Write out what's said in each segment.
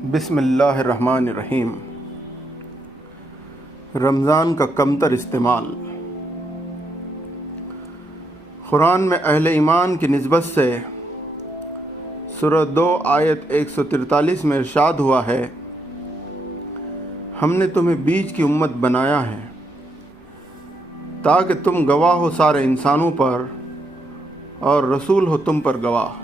بسم اللہ الرحمن الرحیم۔ رمضان کا کمتر استعمال۔ قرآن میں اہل ایمان کی نسبت سے سورہ 2 آیت 143 میں ارشاد ہوا ہے، ہم نے تمہیں بیچ کی امت بنایا ہے تاکہ تم گواہ ہو سارے انسانوں پر اور رسول ہو تم پر گواہ۔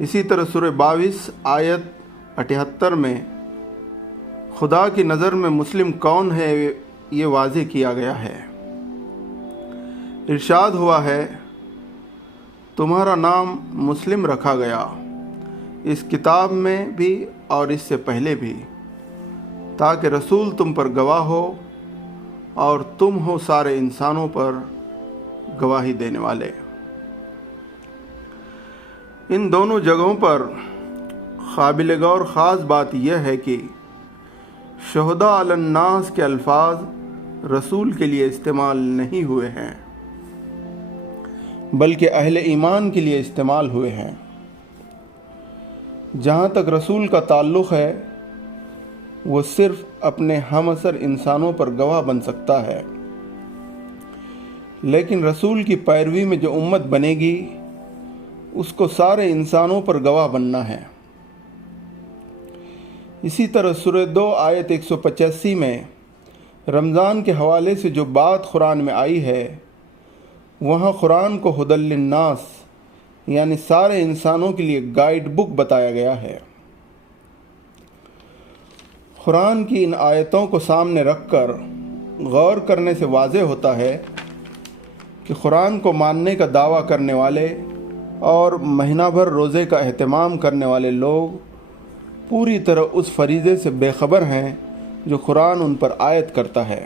اسی طرح سورہ 22 آیت 78 میں خدا کی نظر میں مسلم کون ہے یہ واضح کیا گیا ہے۔ ارشاد ہوا ہے، تمہارا نام مسلم رکھا گیا اس کتاب میں بھی اور اس سے پہلے بھی، تاکہ رسول تم پر گواہ ہو اور تم ہو سارے انسانوں پر گواہی دینے والے۔ ان دونوں جگہوں پر قابل غور خاص بات یہ ہے کہ شہداء علی الناس کے الفاظ رسول کے لیے استعمال نہیں ہوئے ہیں بلکہ اہل ایمان کے لیے استعمال ہوئے ہیں۔ جہاں تک رسول کا تعلق ہے، وہ صرف اپنے ہم عصر انسانوں پر گواہ بن سکتا ہے، لیکن رسول کی پیروی میں جو امت بنے گی اس کو سارے انسانوں پر گواہ بننا ہے۔ اسی طرح سورہ 2 آیت 185 میں رمضان کے حوالے سے جو بات قرآن میں آئی ہے، وہاں قرآن کو ھدی للناس یعنی سارے انسانوں کے لیے گائیڈ بک بتایا گیا ہے۔ قرآن کی ان آیتوں کو سامنے رکھ کر غور کرنے سے واضح ہوتا ہے کہ قرآن کو ماننے کا دعویٰ کرنے والے اور مہینہ بھر روزے کا اہتمام کرنے والے لوگ پوری طرح اس فریضے سے بے خبر ہیں جو قرآن ان پر عائد کرتا ہے۔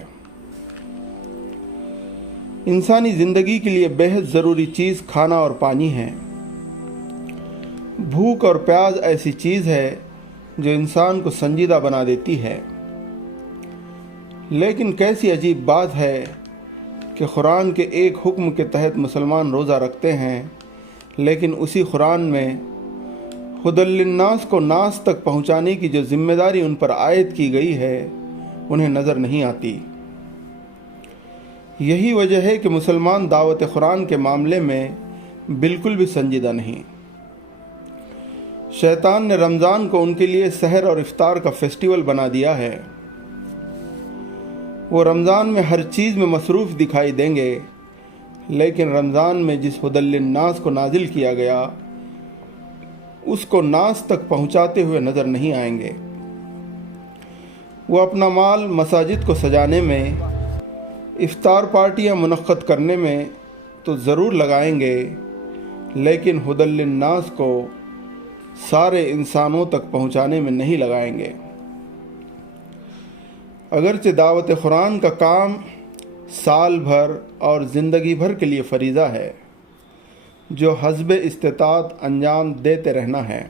انسانی زندگی کے لیے بہت ضروری چیز کھانا اور پانی ہے۔ بھوک اور پیاس ایسی چیز ہے جو انسان کو سنجیدہ بنا دیتی ہے، لیکن کیسی عجیب بات ہے کہ قرآن کے ایک حکم کے تحت مسلمان روزہ رکھتے ہیں، لیکن اسی قرآن میں ھدی للناس کو ناس تک پہنچانے کی جو ذمہ داری ان پر عائد کی گئی ہے انہیں نظر نہیں آتی۔ یہی وجہ ہے کہ مسلمان دعوت قرآن کے معاملے میں بالکل بھی سنجیدہ نہیں۔ شیطان نے رمضان کو ان کے لیے سحر اور افطار کا فیسٹیول بنا دیا ہے۔ وہ رمضان میں ہر چیز میں مصروف دکھائی دیں گے، لیکن رمضان میں جس ھدی للناس کو نازل کیا گیا اس کو ناس تک پہنچاتے ہوئے نظر نہیں آئیں گے۔ وہ اپنا مال مساجد کو سجانے میں، افطار پارٹیاں منعقد کرنے میں تو ضرور لگائیں گے، لیکن ھدی للناس کو سارے انسانوں تک پہنچانے میں نہیں لگائیں گے۔ اگرچہ دعوت قرآن کا کام سال بھر اور زندگی بھر کے لیے فریضہ ہے جو حسب استطاعت انجام دیتے رہنا ہے،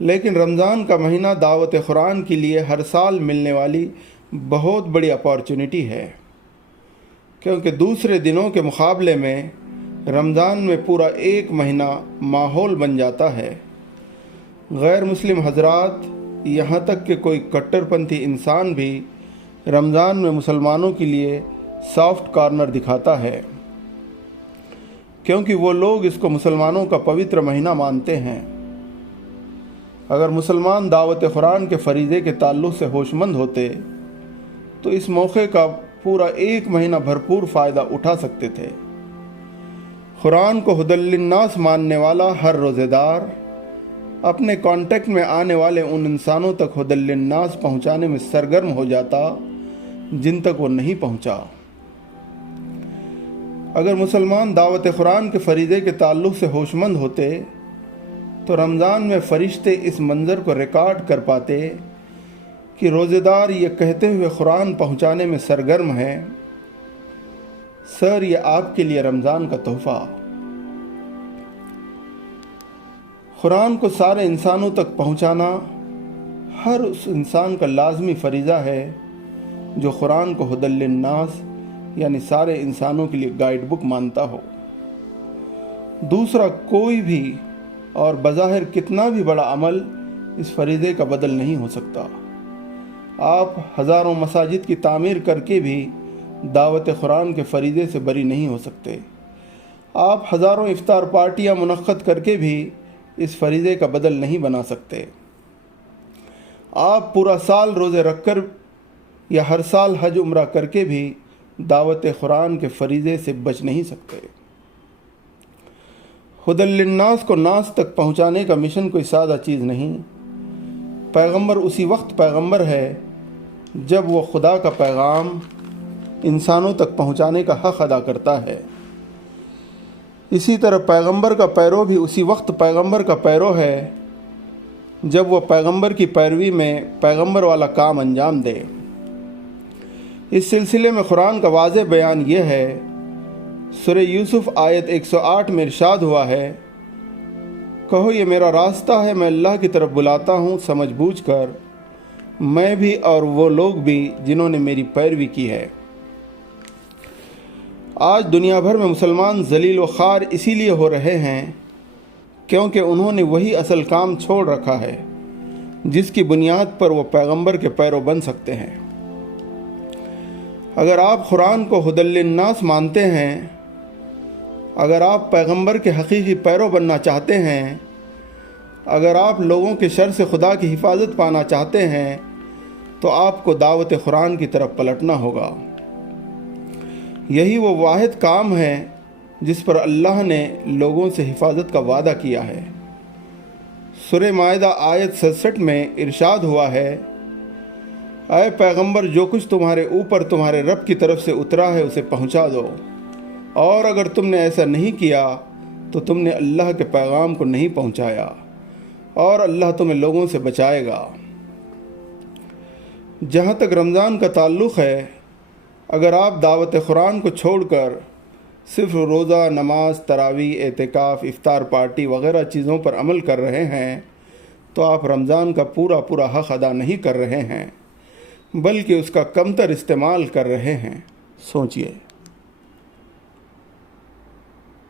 لیکن رمضان کا مہینہ دعوت قرآن کے لیے ہر سال ملنے والی بہت بڑی اپارچونٹی ہے، کیونکہ دوسرے دنوں کے مقابلے میں رمضان میں پورا ایک مہینہ ماحول بن جاتا ہے۔ غیر مسلم حضرات، یہاں تک کہ کوئی کٹر پنتھی انسان بھی رمضان میں مسلمانوں کے لیے سافٹ کارنر دکھاتا ہے، کیونکہ وہ لوگ اس کو مسلمانوں کا پوتر مہینہ مانتے ہیں۔ اگر مسلمان دعوت قرآن کے فریضے کے تعلق سے ہوش مند ہوتے تو اس موقع کا پورا ایک مہینہ بھرپور فائدہ اٹھا سکتے تھے۔ قرآن کو ھدی للناس ماننے والا ہر روزے دار اپنے کانٹیکٹ میں آنے والے ان انسانوں تک ھدی للناس پہنچانے میں سرگرم ہو جاتا جن تک وہ نہیں پہنچا۔ اگر مسلمان دعوت قرآن کے فریضے کے تعلق سے ہوش مند ہوتے تو رمضان میں فرشتے اس منظر کو ریکارڈ کر پاتے کہ روزے دار یہ کہتے ہوئے قرآن پہنچانے میں سرگرم ہیں، سر یہ آپ کے لیے رمضان کا تحفہ۔ قرآن کو سارے انسانوں تک پہنچانا ہر اس انسان کا لازمی فریضہ ہے جو قرآن کو ھدی للناس یعنی سارے انسانوں کے لیے گائیڈ بک مانتا ہو۔ دوسرا کوئی بھی اور بظاہر کتنا بھی بڑا عمل اس فریضے کا بدل نہیں ہو سکتا۔ آپ ہزاروں مساجد کی تعمیر کر کے بھی دعوت قرآن کے فریضے سے بری نہیں ہو سکتے۔ آپ ہزاروں افطار پارٹیاں منعقد کر کے بھی اس فریضے کا بدل نہیں بنا سکتے۔ آپ پورا سال روزے رکھ کر یا ہر سال حج عمرہ کر کے بھی دعوت قرآن کے فریضے سے بچ نہیں سکتے۔ ہدی للناس کو ناس تک پہنچانے کا مشن کوئی سادہ چیز نہیں۔ پیغمبر اسی وقت پیغمبر ہے جب وہ خدا کا پیغام انسانوں تک پہنچانے کا حق ادا کرتا ہے۔ اسی طرح پیغمبر کا پیرو بھی اسی وقت پیغمبر کا پیرو ہے جب وہ پیغمبر کی پیروی میں پیغمبر والا کام انجام دے۔ اس سلسلے میں قرآن کا واضح بیان یہ ہے، سورہ یوسف آیت 108 میں ارشاد ہوا ہے، کہو یہ میرا راستہ ہے، میں اللہ کی طرف بلاتا ہوں سمجھ بوجھ کر، میں بھی اور وہ لوگ بھی جنہوں نے میری پیروی کی ہے۔ آج دنیا بھر میں مسلمان ذلیل و خوار اسی لیے ہو رہے ہیں کیونکہ انہوں نے وہی اصل کام چھوڑ رکھا ہے جس کی بنیاد پر وہ پیغمبر کے پیرو بن سکتے ہیں۔ اگر آپ قرآن کو ہدی للناس مانتے ہیں، اگر آپ پیغمبر کے حقیقی پیرو بننا چاہتے ہیں، اگر آپ لوگوں کے شر سے خدا کی حفاظت پانا چاہتے ہیں تو آپ کو دعوت قرآن کی طرف پلٹنا ہوگا۔ یہی وہ واحد کام ہے جس پر اللہ نے لوگوں سے حفاظت کا وعدہ کیا ہے۔ سورہ مائدہ آیت 67 میں ارشاد ہوا ہے، اے پیغمبر جو کچھ تمہارے اوپر تمہارے رب کی طرف سے اترا ہے اسے پہنچا دو، اور اگر تم نے ایسا نہیں کیا تو تم نے اللہ کے پیغام کو نہیں پہنچایا اور اللہ تمہیں لوگوں سے بچائے گا۔ جہاں تک رمضان کا تعلق ہے، اگر آپ دعوت قرآن کو چھوڑ کر صرف روزہ، نماز، تراویح، اعتکاف، افطار پارٹی وغیرہ چیزوں پر عمل کر رہے ہیں تو آپ رمضان کا پورا حق ادا نہیں کر رہے ہیں بلکہ اس کا کمتر استعمال کر رہے ہیں۔ سوچئے۔